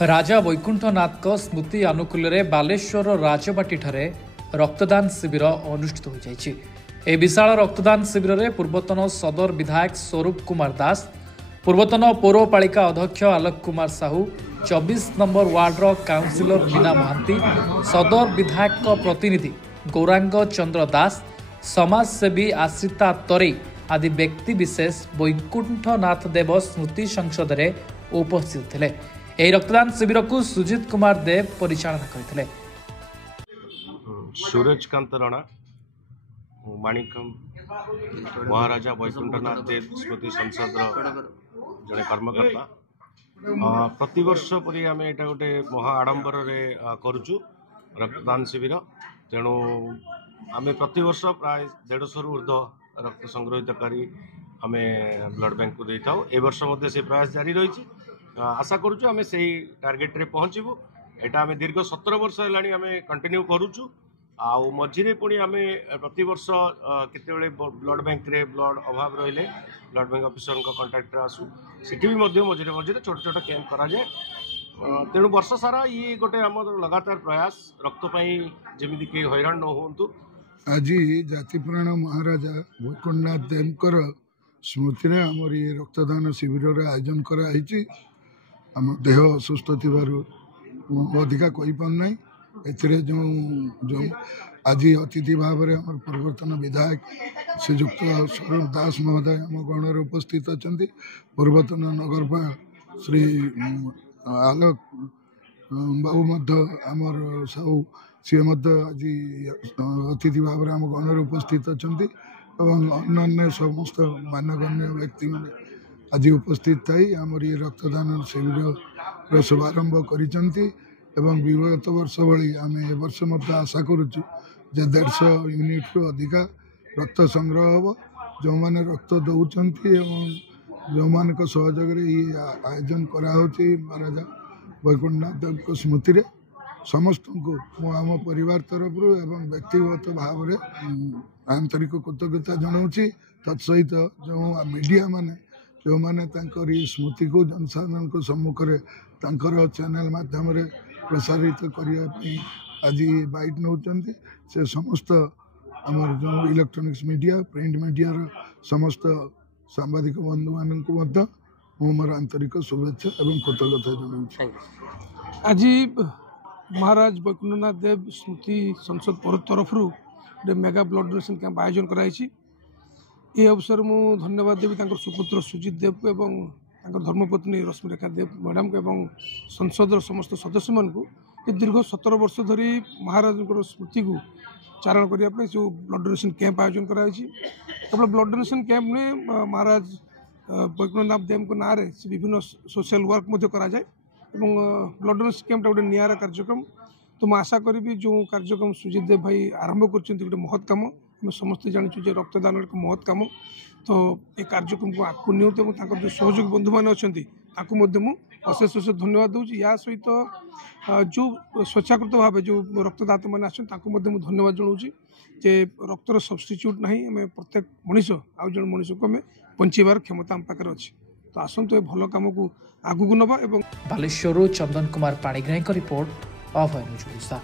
राजा वैकुंठनाथ स्मृति आनुकूल्य बालेश्वर राजबाटी ठारे रक्तदान शिविर अनुष्ठित हो जाइछि। ए विशाल रक्तदान शिविर में पूर्वतन सदर विधायक स्वरूप कुमार दास, पूर्वतन पौरपालिका अध्यक्ष आलोक कुमार साहू, 24 नंबर वार्डर काउंसिलर मीना महांती, सदर विधायक प्रतिनिधि गौरांग चंद्र दास, समाजसेवी आश्रिता तरे आदि व्यक्ति विशेष वैकुंठनाथ देव स्मृति संसद में उपस्थित थे। यह रक्तदान शिविर को सुजित कुमार देव परिचालना करते। सूरजकांत राणा माणिकम महाराजा वैकुंठनाथ देव स्मृति संसद जड़े कर्मकर्ता प्रतिवर्ष परी आम यहाँ गोटे महा आडंबर करुचु रक्तदान शिविर। तेणु आम प्रतिवर्ष प्राय 150 ऊर्ध रक्त संग्रहित करी आम ब्लड बैंक को देता। ए वर्ष से प्रयास जारी रही। आशा करुचु आम से टार्गेट रे पहुँचबू। यहाँ आम दीर्घ 17 वर्ष है कंटिन्यू करुचु। आउ मझिरे पुणी आम प्रति वर्ष केतेबेले ब्लड बैंक रे ब्लड अभाव रहिले ब्लड बैंक ऑफिसर को कांटेक्ट रे आसु सेठी भी मझिरे मझिरे छोट छोट कैंप करा जाए। तेणु वर्ष सारा ये गोटे आम लगातार प्रयास रक्त पाई जेमिति के हैरान न होंतु। आज जातिप्राण महाराजा वैकुंठनाथ देवकर स्मृति में आमर ये रक्तदान शिविर आयोजन कराई। आम देह असुस्थ थी अधिका कही पारना जो जो आज अतिथि भाव में आम पूर्वतन विधायक श्रीजुक्त स्वरूप दास महोदय आम गणर उपस्थित अच्छा। पूर्वतन नगरपा श्री आलोक बाबू आमर साहू सी आज अतिथि भाव में आम गणर उपस्थित अच्छा। अन्य समस्त मानगण्य व्यक्ति मैंने आज उपस्थित थी आमर ये रक्तदान शिविर शुभारंभ कर। विगत वर्ष भली आम ए वर्ष मत आशा करुचु 150 यूनिट रु अधिका रक्त संग्रह हम। जो मैंने रक्त दौरान जो मान सहयोग ये आयोजन कराई महाराजा वैकुंठनाथ देव को स्मृति रे समस्त को आम परिवार तरफ एवं व्यक्तिगत भाव में आंतरिक कृतज्ञता जनाऊँगी। तत्सहित जो मीडिया माने जो मैंने स्मृति को जनसाधारण को सम्मुखें चैनल माध्यम प्रसारित करने आज बाइट नौकरी से समस्त आमर जो इलेक्ट्रोनिक्स मीडिया प्रिंट मीडिया समस्त सांबादिक बंधु मान मोर आंतरिक शुभेच्छा एवं कृतज्ञता जनाऊँ। आज महाराज वैकुंठनाथ देव स्मृति संसद तरफ गोटे मेगा ब्लड डोनेशन कैंप आयोजन कराई। ये अवसर मु धन्यवाद देवी सुपुत्र सुजित देव एवं धर्मपत्नी रश्मिरेखा देव मैडम एवं संसद समस्त सदस्य मान को दीर्घ 17 वर्ष धरी महाराज स्मृति को चारण करने जो ब्लड डोनेशन कैंप आयोजन कराई। केवल ब्लड डोनेशन कैंप में महाराज वैकुंठनाथ देव को नाँ से विभिन्न सोशल वर्क कराए। ब्लड डोनेशन कैंप गोटे निरा कार्यक्रम। तो मैं आशा करी जो कार्यक्रम सुजित देव भाई आरंभ कर महत् कम आम समस्ते जाचु रक्तदान एक महत् कम। तो ये कार्यक्रम को आगे नियंतु जो सहयोगी बंधु मैंने अच्छा अशेष अशेष धन्यवाद दूँ। या सहित जो स्वेच्छाकृत भाव जो रक्तदाता मैंने धन्यवाद जनाऊँ जे रक्तर सब्स्टिट्यूट ना आम प्रत्येक मनीष आउ जन मनीष को आम बचाइबार क्षमता आम पाखे अच्छी। तो आसतु ए भल कम को आगू नवा। बालेश्वर चंदन कुमार पाणिग्राही रिपोर्ट अभय न्यूज ओडिशा।